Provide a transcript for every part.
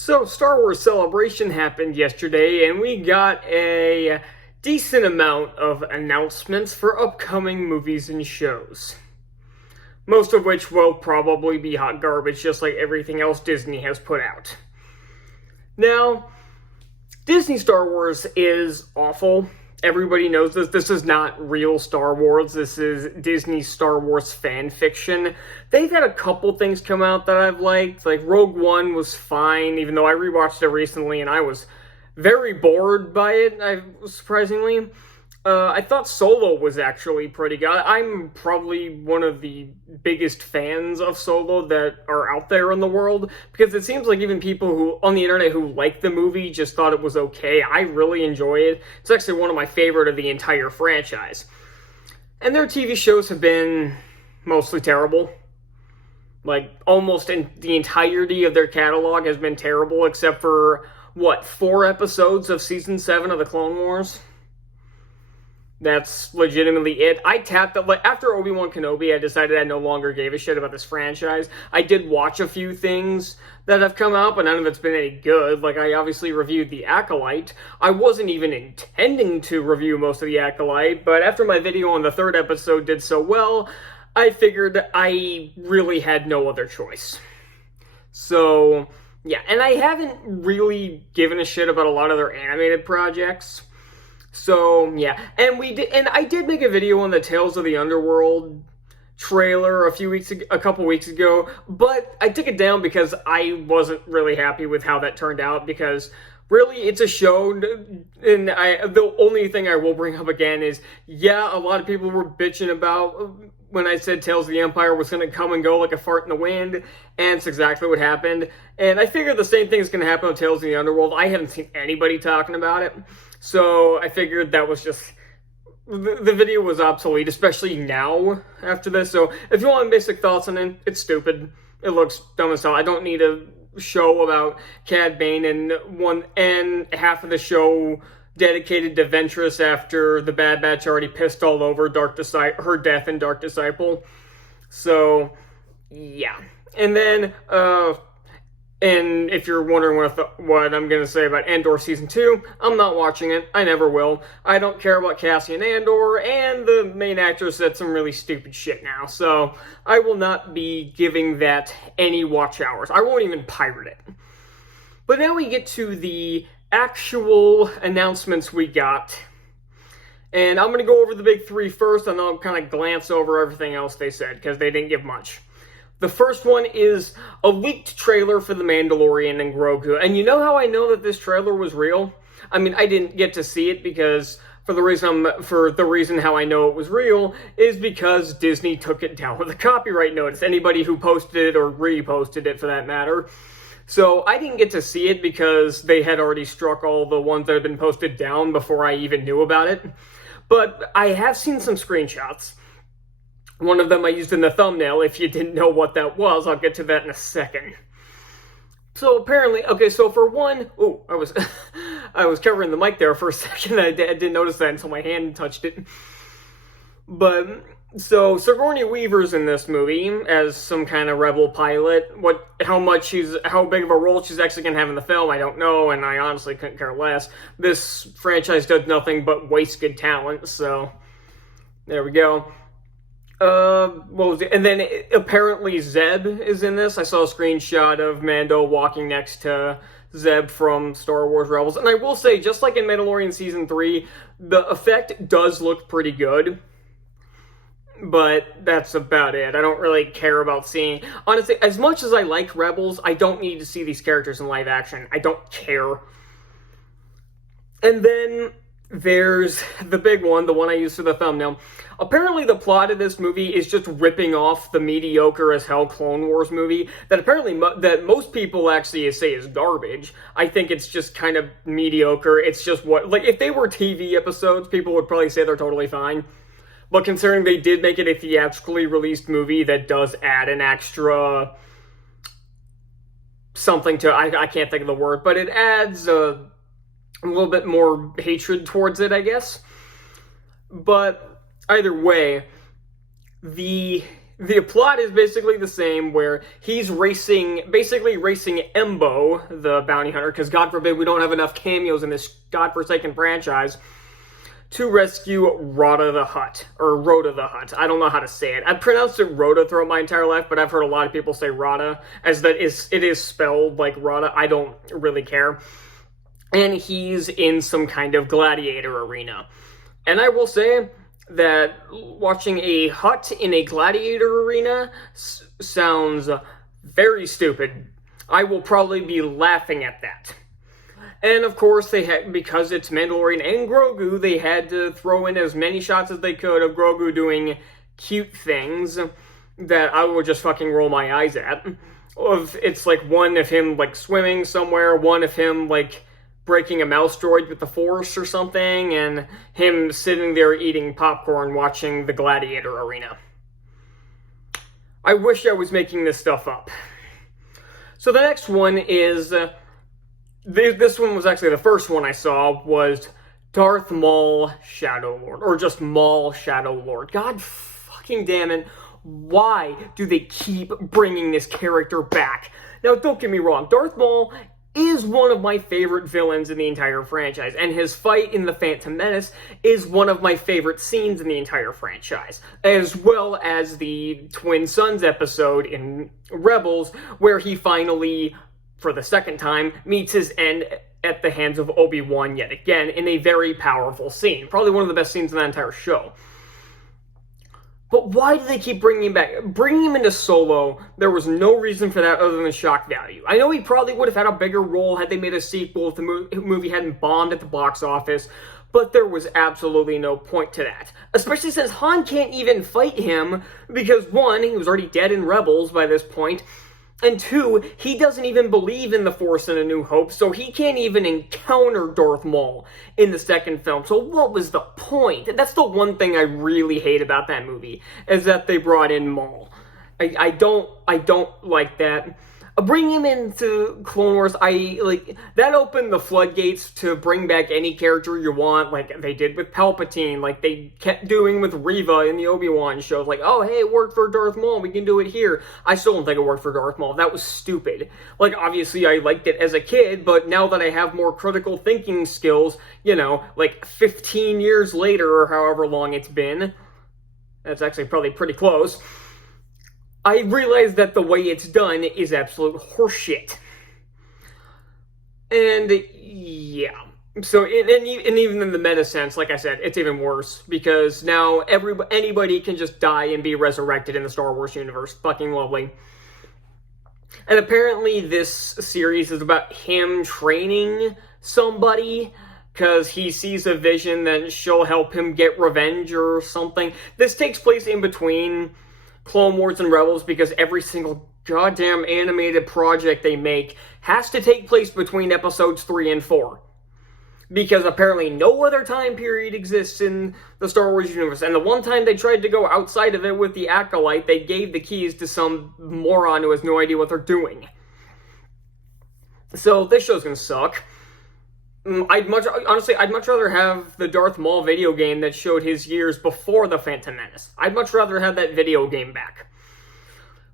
So, Star Wars Celebration happened yesterday, and we got a decent amount of announcements for upcoming movies and shows. Most of which will probably be hot garbage, just like everything else Disney has put out. Now, Disney Star Wars is awful. Everybody knows this. This is not real Star Wars. This is Disney Star Wars fan fiction. They've had a couple things come out that I've liked. Like, Rogue One was fine, even though I rewatched it recently and I was very bored by it, surprisingly. I thought Solo was actually pretty good. I'm probably one of the biggest fans of Solo that are out there in the world, because it seems like even people who on the internet who like the movie just thought it was okay. I really enjoy it. It's actually one of my favorite of the entire franchise. And their TV shows have been mostly terrible. Like, almost the entirety of their catalog has been terrible, except for, 4 episodes of Season 7 of the Clone Wars? That's legitimately it. I tapped it, after Obi-Wan Kenobi, I decided I no longer gave a shit about this franchise. I did watch a few things that have come out, but none of it's been any good. Like, I obviously reviewed The Acolyte. I wasn't even intending to review most of The Acolyte, but after my video on the 3rd episode did so well, I figured I really had no other choice. So, yeah, and I haven't really given a shit about a lot of their animated projects. So, yeah, and I did make a video on the Tales of the Underworld trailer a couple weeks ago, but I took it down because I wasn't really happy with how that turned out, because really, it's a show, and the only thing I will bring up again is, yeah, a lot of people were bitching about when I said Tales of the Empire was going to come and go like a fart in the wind, and it's exactly what happened. And I figured the same thing is going to happen with Tales of the Underworld. I haven't seen anybody talking about it, so I figured that was just... The video was obsolete, especially now, after this. So, if you want basic thoughts on it, it's stupid. It looks dumb as hell. I don't need a show about Cad Bane and half of the show dedicated to Ventress after the Bad Batch already pissed all over her death in Dark Disciple. So, yeah. And then, and if you're wondering what I'm going to say about Andor Season 2, I'm not watching it. I never will. I don't care about Cassian Andor, and the main actress said some really stupid shit now, so I will not be giving that any watch hours. I won't even pirate it. But now we get to the actual announcements we got, and I'm going to go over the big 3 first, and then I'll kind of glance over everything else they said, because they didn't give much. The first one is a leaked trailer for The Mandalorian and Grogu. And you know how I know that this trailer was real? I mean, I didn't get to see it because for the reason how I know it was real is because Disney took it down with a copyright notice. Anybody who posted it or reposted it, for that matter. So I didn't get to see it because they had already struck all the ones that had been posted down before I even knew about it. But I have seen some screenshots. One of them I used in the thumbnail. If you didn't know what that was, I'll get to that in a second. So apparently, okay, so for one, I was covering the mic there for a second. I didn't notice that until my hand touched it. But, so Sigourney Weaver's in this movie as some kind of rebel pilot. How big of a role she's actually going to have in the film, I don't know, and I honestly couldn't care less. This franchise does nothing but waste good talent, so there we go. What was it? And then apparently Zeb is in this. I saw a screenshot of Mando walking next to Zeb from Star Wars Rebels. And I will say, just like in Mandalorian Season 3, the effect does look pretty good. But that's about it. I don't really care about seeing... Honestly, as much as I like Rebels, I don't need to see these characters in live action. I don't care. And then there's the big one, the one I used for the thumbnail. Apparently the plot of this movie is just ripping off the mediocre as hell Clone Wars movie that apparently that most people actually say is garbage. I think it's just kind of mediocre. It's just if they were TV episodes, people would probably say they're totally fine. But considering they did make it a theatrically released movie that does add an extra something to, I can't think of the word, but it adds a little bit more hatred towards it, I guess. But either way, the The plot is basically the same, where he's basically racing Embo, the bounty hunter, because God forbid we don't have enough cameos in this godforsaken franchise, to rescue Rhoda the Hutt, or Rhoda the Hutt. I don't know how to say it. I've pronounced it Rhoda throughout my entire life, but I've heard a lot of people say Rhoda, as it is spelled like Rhoda. I don't really care. And he's in some kind of gladiator arena. And I will say that watching a Hutt in a gladiator arena sounds very stupid. I will probably be laughing at that. And of course, because it's Mandalorian and Grogu, they had to throw in as many shots as they could of Grogu doing cute things that I would just fucking roll my eyes at. It's like one of him like swimming somewhere, one of him like breaking a mouse droid with the Force or something, and him sitting there eating popcorn watching the gladiator arena. I wish I was making this stuff up. So the next one is, this one was actually the first one I saw, was Darth Maul Shadow Lord, or just Maul Shadow Lord. God fucking damn it, why do they keep bringing this character back? Now, don't get me wrong, Darth Maul is one of my favorite villains in the entire franchise, and his fight in The Phantom Menace is one of my favorite scenes in the entire franchise, as well as the Twin Sons episode in Rebels, where he finally, for the second time, meets his end at the hands of Obi-Wan yet again, in a very powerful scene. Probably one of the best scenes in that entire show. But why do they keep bringing him back? Bringing him into Solo, there was no reason for that other than shock value. I know he probably would have had a bigger role had they made a sequel if the movie hadn't bombed at the box office, but there was absolutely no point to that. Especially since Han can't even fight him, because one, he was already dead in Rebels by this point, and two, he doesn't even believe in the Force in A New Hope, so he can't even encounter Darth Maul in the second film. So what was the point? That's the one thing I really hate about that movie, is that they brought in Maul. I don't like that. Bringing him into Clone Wars, that opened the floodgates to bring back any character you want, like they did with Palpatine, like they kept doing with Reva in the Obi-Wan shows, like, oh, hey, it worked for Darth Maul, we can do it here. I still don't think it worked for Darth Maul. That was stupid. Like, obviously, I liked it as a kid, but now that I have more critical thinking skills, like 15 years later, or however long it's been, that's actually probably pretty close, I realize that the way it's done is absolute horseshit. And, yeah. So, and even in the meta sense, like I said, it's even worse, because now anybody can just die and be resurrected in the Star Wars universe. Fucking lovely. And apparently this series is about him training somebody, because he sees a vision that she'll help him get revenge or something. This takes place in between Clone Wars and Rebels, because every single goddamn animated project they make has to take place between episodes 3 and 4. Because apparently no other time period exists in the Star Wars universe. And the one time they tried to go outside of it with the Acolyte, they gave the keys to some moron who has no idea what they're doing. So this show's gonna suck. I'd much rather have the Darth Maul video game that showed his years before The Phantom Menace. I'd much rather have that video game back.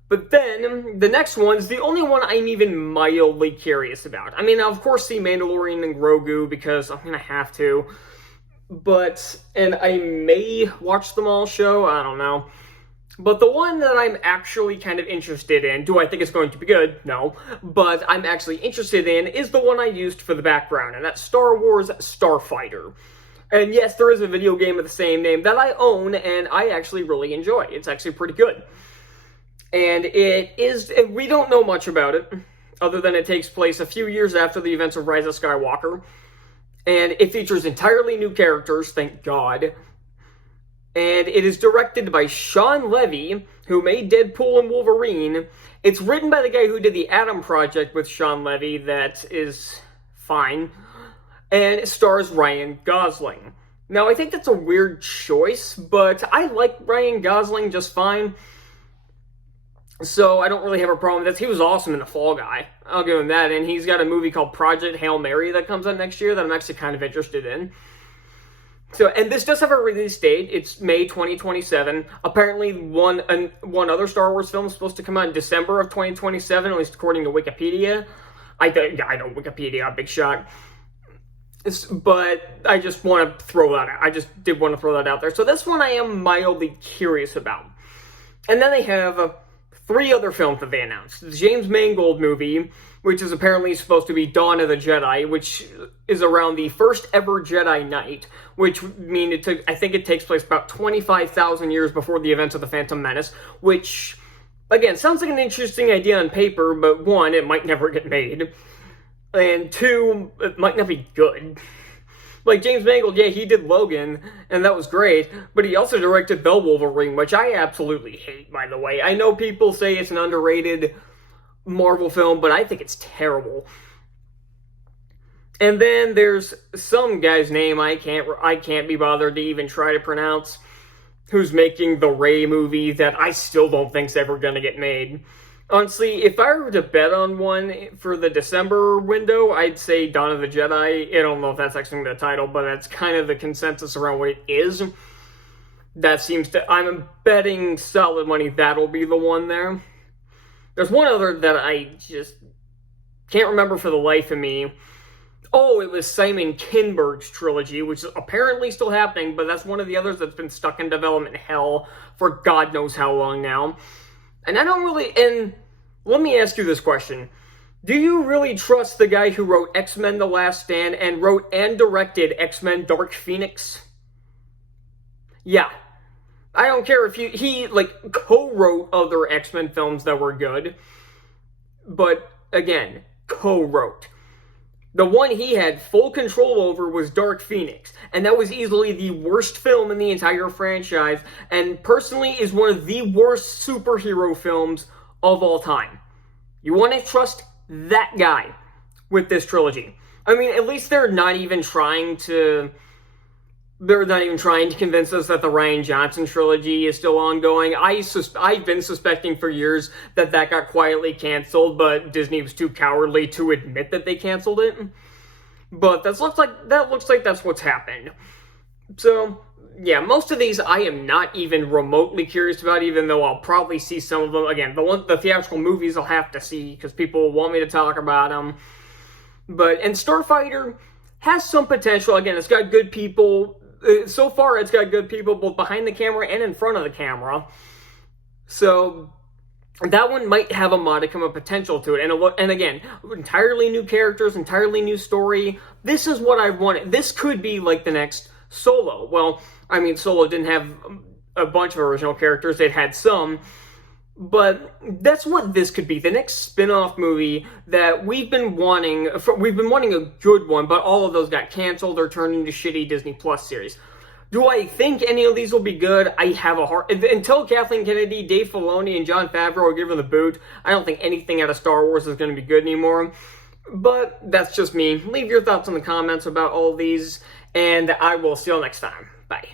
But then, the next one's the only one I'm even mildly curious about. I mean, I'll of course see Mandalorian and Grogu, because I'm gonna have to. And I may watch the Maul show, I don't know. But the one that I'm actually kind of interested in, do I think it's going to be good? No. But I'm actually interested in is the one I used for the background, and that's Star Wars Starfighter. And yes, there is a video game of the same name that I own, and I actually really enjoy. It's actually pretty good. And we don't know much about it, other than it takes place a few years after the events of Rise of Skywalker. And it features entirely new characters, thank God. And it is directed by Sean Levy, who made Deadpool and Wolverine. It's written by the guy who did the Atom Project with Sean Levy, that is fine. And it stars Ryan Gosling. Now, I think that's a weird choice, but I like Ryan Gosling just fine. So I don't really have a problem with this. He was awesome in The Fall Guy. I'll give him that. And he's got a movie called Project Hail Mary that comes out next year that I'm actually kind of interested in. So, and this does have a release date. It's May 2027. Apparently, one other Star Wars film is supposed to come out in December of 2027, at least according to Wikipedia. I know Wikipedia, big shot. But I just want to throw that out. I just did want to throw that out there. So this one I am mildly curious about. And then they have 3 other films that they announced. The James Mangold movie, which is apparently supposed to be Dawn of the Jedi, which is around the first ever Jedi Knight, which means I think it takes place about 25,000 years before the events of the Phantom Menace, which, again, sounds like an interesting idea on paper, but 1, it might never get made, and 2, it might not be good. Like, James Mangold, yeah, he did Logan, and that was great, but he also directed The Wolverine, which I absolutely hate, by the way. I know people say it's an underrated Marvel film, but I think it's terrible. And then there's some guy's name I can't be bothered to even try to pronounce, who's making the Rey movie that I still don't think's ever gonna get made. Honestly, if I were to bet on one for the December window, I'd say Dawn of the Jedi. I don't know if that's actually the title, but that's kind of the consensus around what it is. That seems to... I'm betting solid money that'll be the one there. There's one other that I just can't remember for the life of me. Oh, it was Simon Kinberg's trilogy, which is apparently still happening, but that's one of the others that's been stuck in development hell for God knows how long now. And I don't really... And let me ask you this question. Do you really trust the guy who wrote X-Men The Last Stand and wrote and directed X-Men Dark Phoenix? Yeah. I don't care if he co-wrote other X-Men films that were good. But, again, co-wrote. The one he had full control over was Dark Phoenix, and that was easily the worst film in the entire franchise, and personally is one of the worst superhero films of all time. You want to trust that guy with this trilogy. I mean, at least they're not even trying to convince us that the Rian Johnson trilogy is still ongoing. I've been suspecting for years that got quietly canceled, but Disney was too cowardly to admit that they canceled it. But that looks like that's what's happened. So, yeah, most of these I am not even remotely curious about, even though I'll probably see some of them. Again, the theatrical movies I'll have to see, because people want me to talk about them. And Starfighter has some potential. Again, it's got good people. So far, it's got good people both behind the camera and in front of the camera. So that one might have a modicum of potential to it. And again, entirely new characters, entirely new story. This is what I wanted. This could be like the next Solo. Well, I mean, Solo didn't have a bunch of original characters. It had some. But that's what this could be. The next spin-off movie that we've been wanting. We've been wanting a good one, but all of those got canceled or turned into shitty Disney Plus series. Do I think any of these will be good? I have a hard... Until Kathleen Kennedy, Dave Filoni, and Jon Favreau are given the boot, I don't think anything out of Star Wars is going to be good anymore. But that's just me. Leave your thoughts in the comments about all these, and I will see you all next time. Bye.